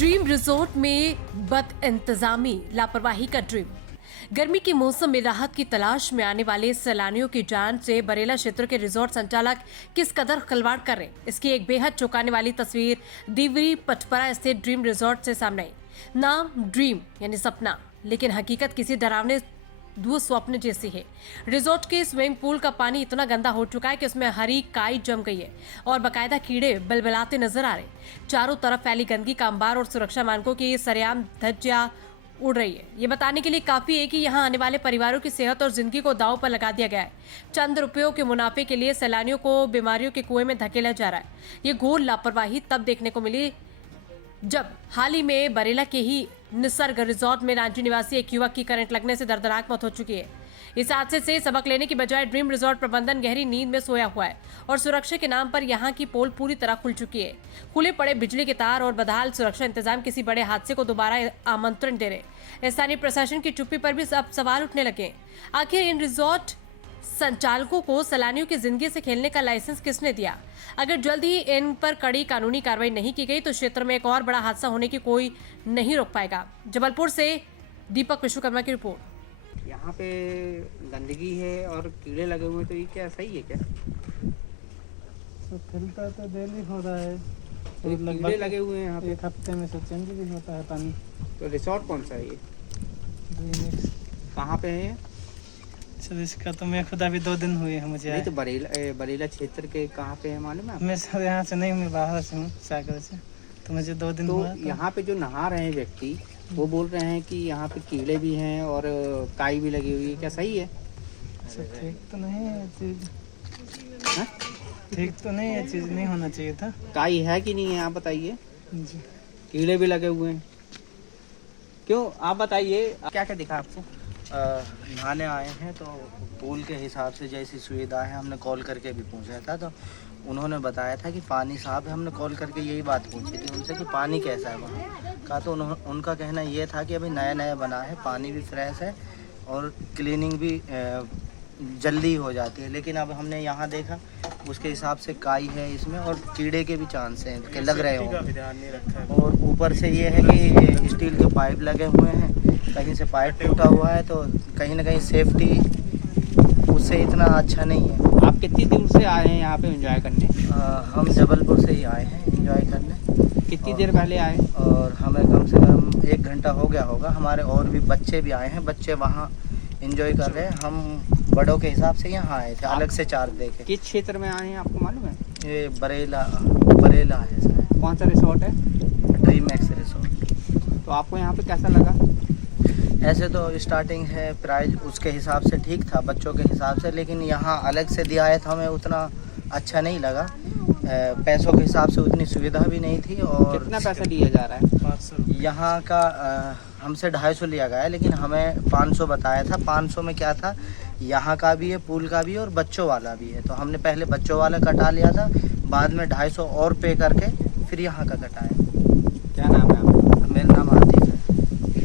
Dream resort में बदइंतजामी, लापरवाही का ड्रीम। गर्मी के मौसम में राहत की तलाश में आने वाले सैलानियों की जान से बरेला क्षेत्र के रिजॉर्ट संचालक किस कदर खिलवाड़ कर रहे हैं, इसकी एक बेहद चौंकाने वाली तस्वीर दीवरी पटपरा स्थित ड्रीम रिजॉर्ट से सामने आई। नाम ड्रीम यानी सपना, लेकिन हकीकत किसी डरावने दुस्वप्न जैसी है। रिजॉर्ट के स्विमिंग पूल का पानी इतना गंदा हो चुका है कि उसमें हरी काई जम गई है और बकायदा कीड़े बलबलाते नजर आ रहे। चारों तरफ फैली गंदगी का अंबार और सुरक्षा मानकों की सरेआम धज्जियां उड़ रही है। ये बताने के लिए काफी है कि यहाँ आने वाले परिवारों की सेहत और जिंदगी को दांव पर लगा दिया गया है। चंद रुपयों के मुनाफे के लिए सैलानियों को बीमारियों के कुएं में धकेला जा रहा है। ये घोर लापरवाही तब देखने को मिली जब हाल ही में बरेला के ही निसर्ग रिजॉर्ट में रांची निवासी एक युवक की करंट लगने से दर्दनाक मौत हो चुकी है। इस हादसे से सबक लेने की बजाय ड्रीम रिजॉर्ट प्रबंधन गहरी नींद में सोया हुआ है और सुरक्षा के नाम पर यहां की पोल पूरी तरह खुल चुकी है। खुले पड़े बिजली के तार और बदहाल सुरक्षा इंतजाम किसी बड़े हादसे को दोबारा आमंत्रण दे रहे। स्थानीय प्रशासन की चुप्पी पर भी अब सवाल उठने लगे। आखिर इन रिजॉर्ट संचालकों को सैलानियों की जिंदगी से खेलने का लाइसेंस किसने दिया? अगर जल्द ही इन पर कड़ी कानूनी कार्रवाई नहीं की गई तो क्षेत्र में एक और बड़ा हादसा होने की कोई नहीं रोक पाएगा। जबलपुर से दीपक विश्वकर्मा की रिपोर्ट। यहाँ पे गंदगी है और कीड़े लगे हुए, तो ये क्या सही है क्या? तो फिल्टर तो डेली हो रहा है, तो कीड़े लगे हुए हैं यहाँ पे। एक हफ्ते में से चेंज भी होता है पानी। तो रिसोर्ट कौन सा है ये? ड्रीम कहाँ पे है ये? सर इसका तो मैं खुद अभी 2 दिन हुए हैं मुझे नहीं तो बरेला क्षेत्र के कहाँ पे है मालूम है? मैं सर यहाँ से नहीं, मैं बाहर से हूँ, सागर से, तो मुझे 2 दिन तो हुआ। यहाँ पे जो नहा रहे हैं व्यक्ति, वो बोल रहे हैं कि यहाँ पे कीड़े भी हैं और काई भी लगी हुई है, क्या सही है? सर ठीक तो नहीं है चीज़, हाँ? ठीक तो नहीं है चीज़, नहीं होना चाहिए था। काई है कि नहीं है आप बताइए। जी कीड़े भी लगे हुए हैं, क्यों आप बताइए। क्या क्या दिखा आपको? नहाने आए हैं तो पूल के हिसाब से जैसी सुविधा है, हमने कॉल करके भी पूछा था तो उन्होंने बताया था कि पानी साफ है। हमने कॉल करके यही बात पूछी थी उनसे कि पानी कैसा है वहाँ का, तो उनका कहना ये था कि अभी नया नया बना है, पानी भी फ्रेश है और क्लीनिंग भी जल्दी हो जाती है। लेकिन अब हमने यहाँ देखा उसके हिसाब से काई है इसमें और कीड़े के भी चांस हैं कि लग रहे हों। और ऊपर से ये है कि स्टील के पाइप लगे हुए हैं, कहीं से पाइप टूटा हुआ है, तो कहीं ना कहीं सेफ्टी उससे इतना अच्छा नहीं है। आप कितनी दूर से आए हैं यहाँ पे एंजॉय करने? हम जबलपुर से ही आए हैं एंजॉय करने। कितनी देर पहले आए? और हमें कम से कम 1 घंटा हो गया होगा। हमारे और भी बच्चे भी आए हैं, बच्चे वहाँ एंजॉय कर रहे हैं। हम बड़ों के हिसाब से यहाँ आए थे, अलग से चार्ज देके। किस क्षेत्र में आए हैं आपको मालूम है? ये बरेला है सर। कौन सा रिसोर्ट है? Dream max resort. तो आपको यहाँ पे कैसा लगा? ऐसे तो स्टार्टिंग है प्राइस उसके हिसाब से ठीक था बच्चों के हिसाब से, लेकिन यहाँ अलग से दिया है तो हमें उतना अच्छा नहीं लगा। पैसों के हिसाब से उतनी सुविधा भी नहीं थी। और कितना पैसा लिया जा रहा है? 500 यहाँ का हमसे 250 लिया गया है, लेकिन हमें 500 बताया था। 500 में क्या था, यहाँ का भी है, पूल का भी है और बच्चों वाला भी है। तो हमने पहले बच्चों वाला कटा लिया था, बाद में 250 और पे करके फिर यहाँ का कटाया। क्या नाम है आपका? मेरा नाम आदि।